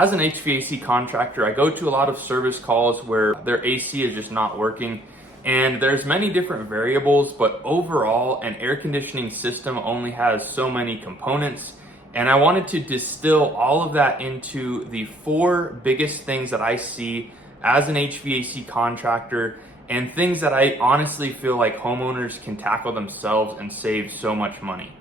As an HVAC contractor, I go to a lot of service calls where their AC is just not working, and there's many different variables, but overall an air conditioning system only has so many components, and I wanted to distill all of that into the 4 biggest things that I see as an HVAC contractor and things that I honestly feel like homeowners can tackle themselves and save so much money.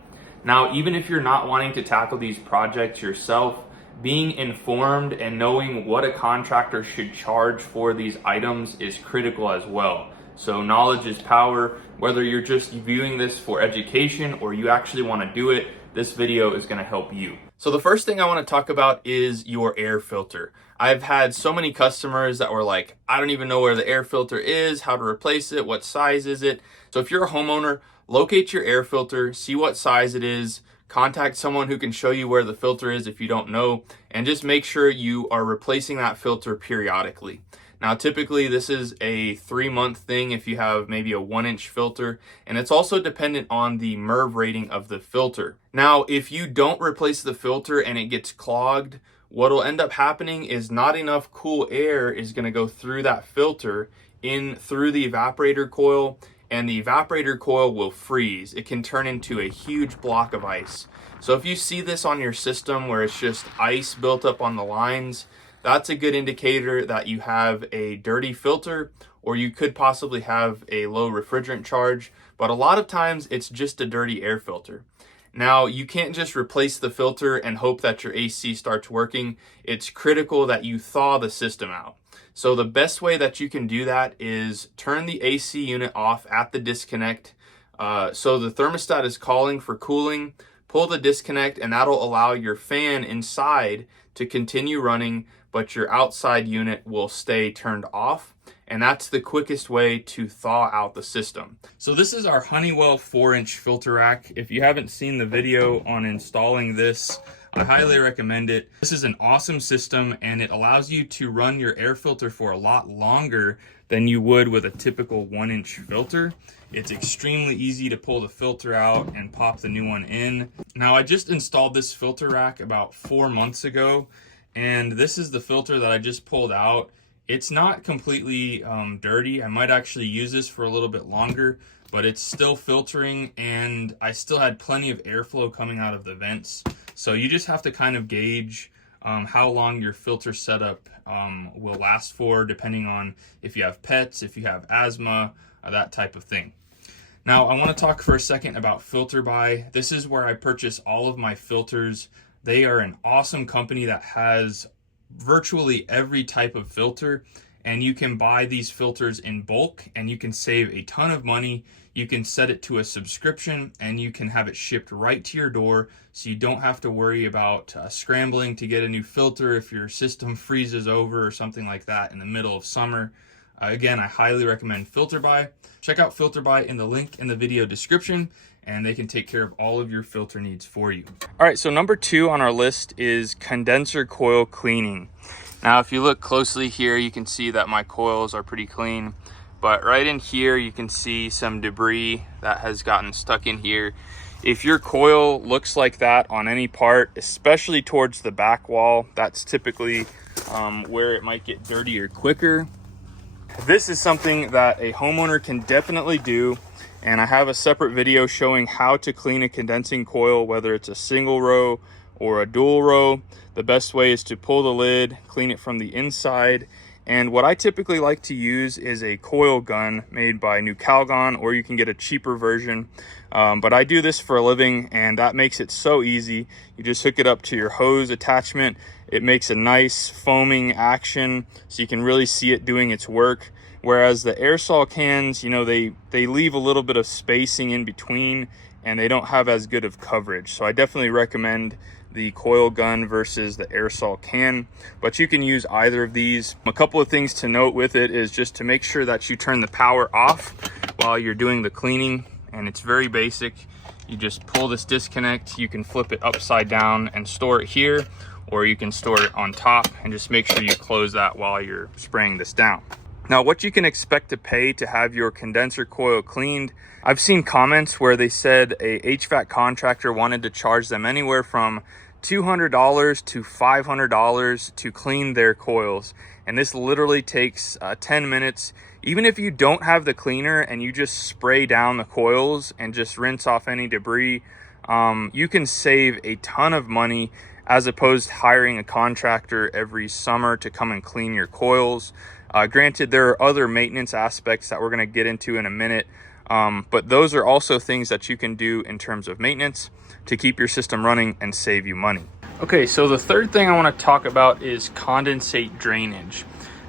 Now, even if you're not wanting to tackle these projects yourself, being informed and knowing what a contractor should charge for these items is critical as well. So knowledge is power. Whether you're just viewing this for education or you actually want to do it, this video is going to help you. So the first thing I want to talk about is your air filter. I've had so many customers that were like, I don't even know where the air filter is, how to replace it, what size is it? So if you're a homeowner, locate your air filter, see what size it is, contact someone who can show you where the filter is if you don't know, and just make sure you are replacing that filter periodically. Now, typically this is a 3-month thing if you have maybe a 1-inch filter, and it's also dependent on the MERV rating of the filter. Now, if you don't replace the filter and it gets clogged, what'll end up happening is not enough cool air is going to go through that filter in through the evaporator coil, and the evaporator coil will freeze. It can turn into a huge block of ice. So if you see this on your system where it's just ice built up on the lines, that's a good indicator that you have a dirty filter, or you could possibly have a low refrigerant charge, but a lot of times it's just a dirty air filter. Now, you can't just replace the filter and hope that your AC starts working. It's critical that you thaw the system out. So the best way that you can do that is turn the AC unit off at the disconnect. So the thermostat is calling for cooling, pull the disconnect, and that'll allow your fan inside to continue running, but your outside unit will stay turned off. And that's the quickest way to thaw out the system. So this is our Honeywell 4-inch filter rack. If you haven't seen the video on installing this, I highly recommend it. This is an awesome system, and it allows you to run your air filter for a lot longer than you would with a typical 1-inch filter. It's extremely easy to pull the filter out and pop the new one in. Now, I just installed this filter rack about 4 months ago, and this is the filter that I just pulled out. It's not completely dirty. I might actually use this for a little bit longer, but it's still filtering, and I still had plenty of airflow coming out of the vents. So you just have to kind of gauge how long your filter setup will last for, depending on if you have pets, if you have asthma, that type of thing. Now, I want to talk for a second about Filter Buy. This is where I purchase all of my filters. They are an awesome company that has virtually every type of filter, and you can buy these filters in bulk and you can save a ton of money. You can set it to a subscription and you can have it shipped right to your door, so you don't have to worry about scrambling to get a new filter if your system freezes over or something like that in the middle of summer. Again, I highly recommend Filter Buy. Check out Filter Buy in the link in the video description, and they can take care of all of your filter needs for you. All right, so number 2 on our list is condenser coil cleaning. Now, if you look closely here, you can see that my coils are pretty clean, but right in here, you can see some debris that has gotten stuck in here. If your coil looks like that on any part, especially towards the back wall, that's typically where it might get dirtier quicker. This is something that a homeowner can definitely do, and I have a separate video showing how to clean a condensing coil, whether it's a single row or a dual row. The best way is to pull the lid, clean it from the inside, and what I typically like to use is a coil gun made by New Calgon, or you can get a cheaper version. But I do this for a living, and that makes it so easy. You just hook it up to your hose attachment. It makes a nice foaming action, so you can really see it doing its work. Whereas the aerosol cans, you know, they leave a little bit of spacing in between, and they don't have as good of coverage. So I definitely recommend the coil gun versus the aerosol can, but you can use either of these. A couple of things to note with it is just to make sure that you turn the power off while you're doing the cleaning, and it's very basic. You just pull this disconnect, you can flip it upside down and store it here, or you can store it on top, and just make sure you close that while you're spraying this down. Now, what you can expect to pay to have your condenser coil cleaned, I've seen comments where they said a HVAC contractor wanted to charge them anywhere from $200 to $500 to clean their coils. And this literally takes 10 minutes. Even if you don't have the cleaner and you just spray down the coils and just rinse off any debris, you can save a ton of money as opposed to hiring a contractor every summer to come and clean your coils. Granted, there are other maintenance aspects that we're going to get into in a minute, but those are also things that you can do in terms of maintenance to keep your system running and save you money. Okay, so the third thing I want to talk about is condensate drainage.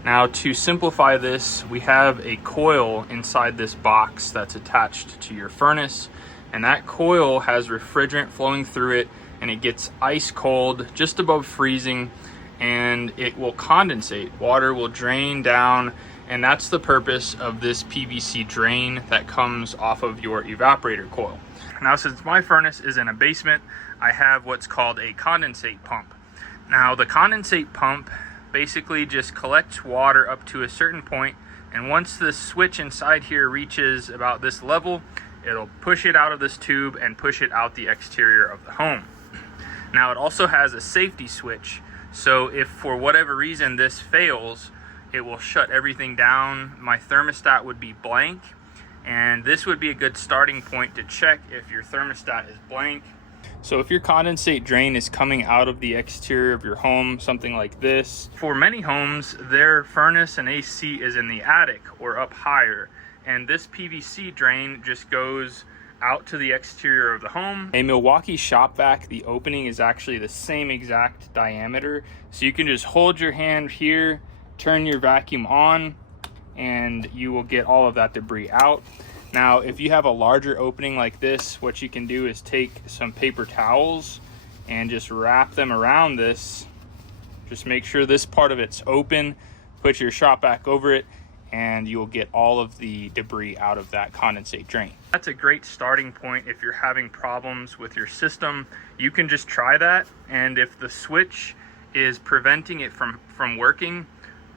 Now, to simplify this, we have a coil inside this box that's attached to your furnace, and that coil has refrigerant flowing through it, and it gets ice cold, just above freezing, and it will condensate. Water will drain down, and that's the purpose of this PVC drain that comes off of your evaporator coil. Now, since my furnace is in a basement, I have what's called a condensate pump. Now, the condensate pump basically just collects water up to a certain point, and once the switch inside here reaches about this level, it'll push it out of this tube and push it out the exterior of the home. Now, it also has a safety switch, so if for whatever reason this fails, it will shut everything down. My thermostat would be blank, and this would be a good starting point to check if your thermostat is blank. So if your condensate drain is coming out of the exterior of your home, something like this, for many homes, their furnace and AC is in the attic or up higher, and this PVC drain just goes out to the exterior of the home. A Milwaukee shop vac, the opening is actually the same exact diameter, so you can just hold your hand here, turn your vacuum on, and you will get all of that debris out. Now, if you have a larger opening like this, what you can do is take some paper towels and just wrap them around this. Just make sure this part of it's open, put your shop vac over it, and you'll get all of the debris out of that condensate drain. That's a great starting point if you're having problems with your system. You can just try that, and if the switch is preventing it from working,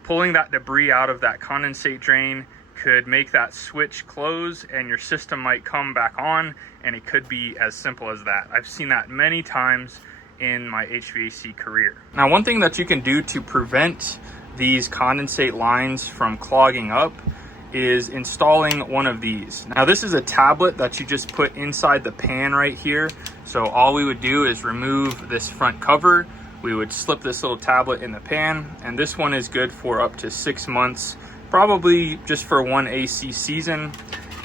pulling that debris out of that condensate drain could make that switch close and your system might come back on, and it could be as simple as that. I've seen that many times in my HVAC career. Now, one thing that you can do to prevent these condensate lines from clogging up is installing one of these. Now, this is a tablet that you just put inside the pan right here. So all we would do is remove this front cover. We would slip this little tablet in the pan, and this one is good for up to 6 months, probably just for one AC season.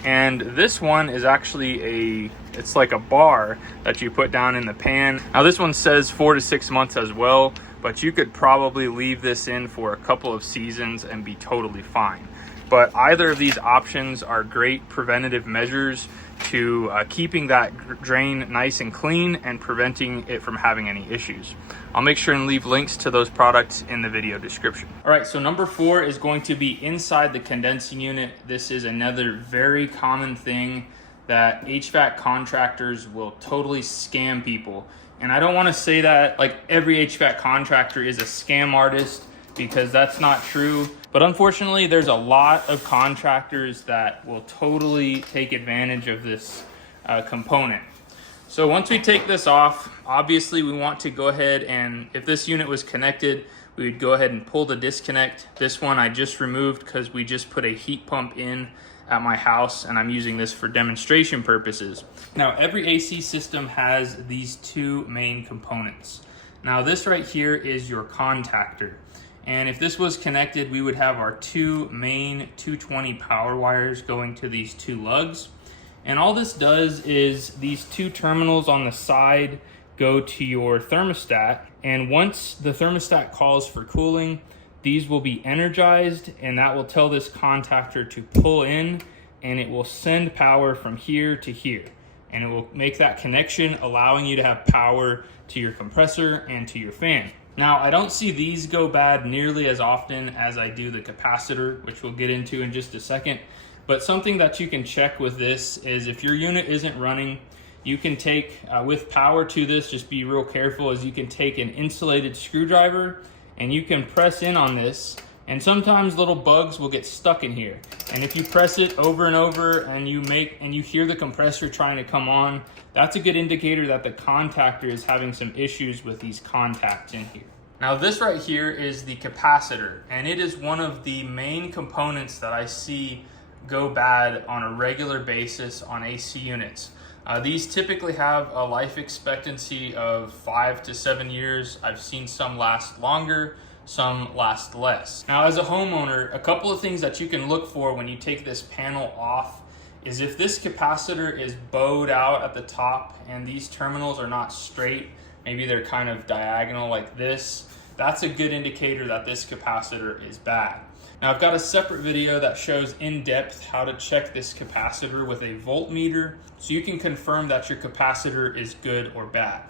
And this one is actually it's like a bar that you put down in the pan. Now, this one says 4 to 6 months as well, but you could probably leave this in for a couple of seasons and be totally fine. But either of these options are great preventative measures to keeping that drain nice and clean and preventing it from having any issues. I'll make sure and leave links to those products in the video description. All right, so number 4 is going to be inside the condensing unit. This is another very common thing that HVAC contractors will totally scam people. And I don't want to say that like every HVAC contractor is a scam artist, because that's not true. But unfortunately, there's a lot of contractors that will totally take advantage of this component. So once we take this off, obviously we want to go ahead and, if this unit was connected, we would go ahead and pull the disconnect. This one I just removed because we just put a heat pump in at my house, and I'm using this for demonstration purposes. Now, every AC system has these two main components. Now, this right here is your contactor. And if this was connected, we would have our two main 220 power wires going to these two lugs. And all this does is these two terminals on the side go to your thermostat. And once the thermostat calls for cooling, these will be energized, and that will tell this contactor to pull in, and it will send power from here to here. And it will make that connection, allowing you to have power to your compressor and to your fan. Now, I don't see these go bad nearly as often as I do the capacitor, which we'll get into in just a second. But something that you can check with this is if your unit isn't running, you can take, with power to this, just be real careful, as you can take an insulated screwdriver and you can press in on this And sometimes little bugs will get stuck in here. And if you press it over and over and you hear the compressor trying to come on, that's a good indicator that the contactor is having some issues with these contacts in here. Now this right here is the capacitor, and it is one of the main components that I see go bad on a regular basis on AC units. These typically have a life expectancy of 5 to 7 years. I've seen some last longer, some last less. Now as a homeowner, a couple of things that you can look for when you take this panel off is if this capacitor is bowed out at the top and these terminals are not straight, maybe they're kind of diagonal like this, that's a good indicator that this capacitor is bad. Now I've got a separate video that shows in depth how to check this capacitor with a voltmeter so you can confirm that your capacitor is good or bad.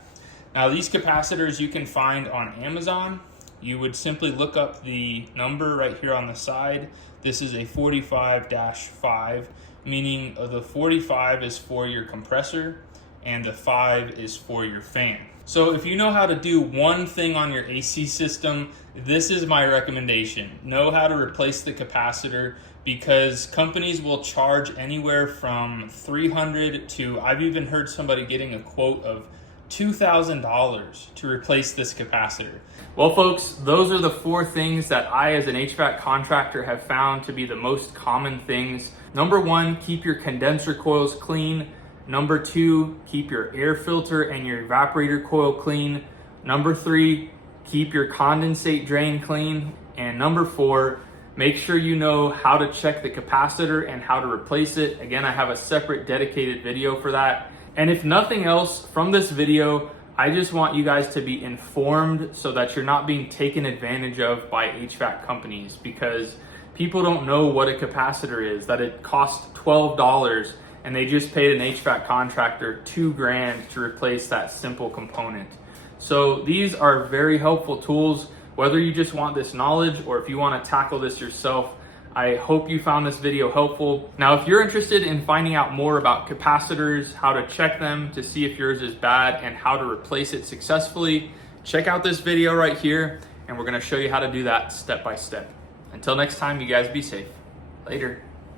Now these capacitors you can find on Amazon. You would simply look up the number right here on the side. This is a 45-5, meaning the 45 is for your compressor and the 5 is for your fan. So if you know how to do one thing on your AC system, this is my recommendation. Know how to replace the capacitor, because companies will charge anywhere from $300 to, I've even heard somebody getting a quote of $2,000 to replace this capacitor. Well folks, those are the 4 things that I as an HVAC contractor have found to be the most common things. Number 1, keep your condenser coils clean. Number 2, keep your air filter and your evaporator coil clean. Number 3, keep your condensate drain clean. And number 4, make sure you know how to check the capacitor and how to replace it. Again, I have a separate dedicated video for that. And if nothing else from this video, I just want you guys to be informed so that you're not being taken advantage of by HVAC companies, because people don't know what a capacitor is, that it costs $12 and they just paid an HVAC contractor $2,000 to replace that simple component. So these are very helpful tools, whether you just want this knowledge or if you want to tackle this yourself. I hope you found this video helpful. Now, if you're interested in finding out more about capacitors, how to check them to see if yours is bad and how to replace it successfully, check out this video right here, and we're gonna show you how to do that step by step. Until next time, you guys be safe. Later.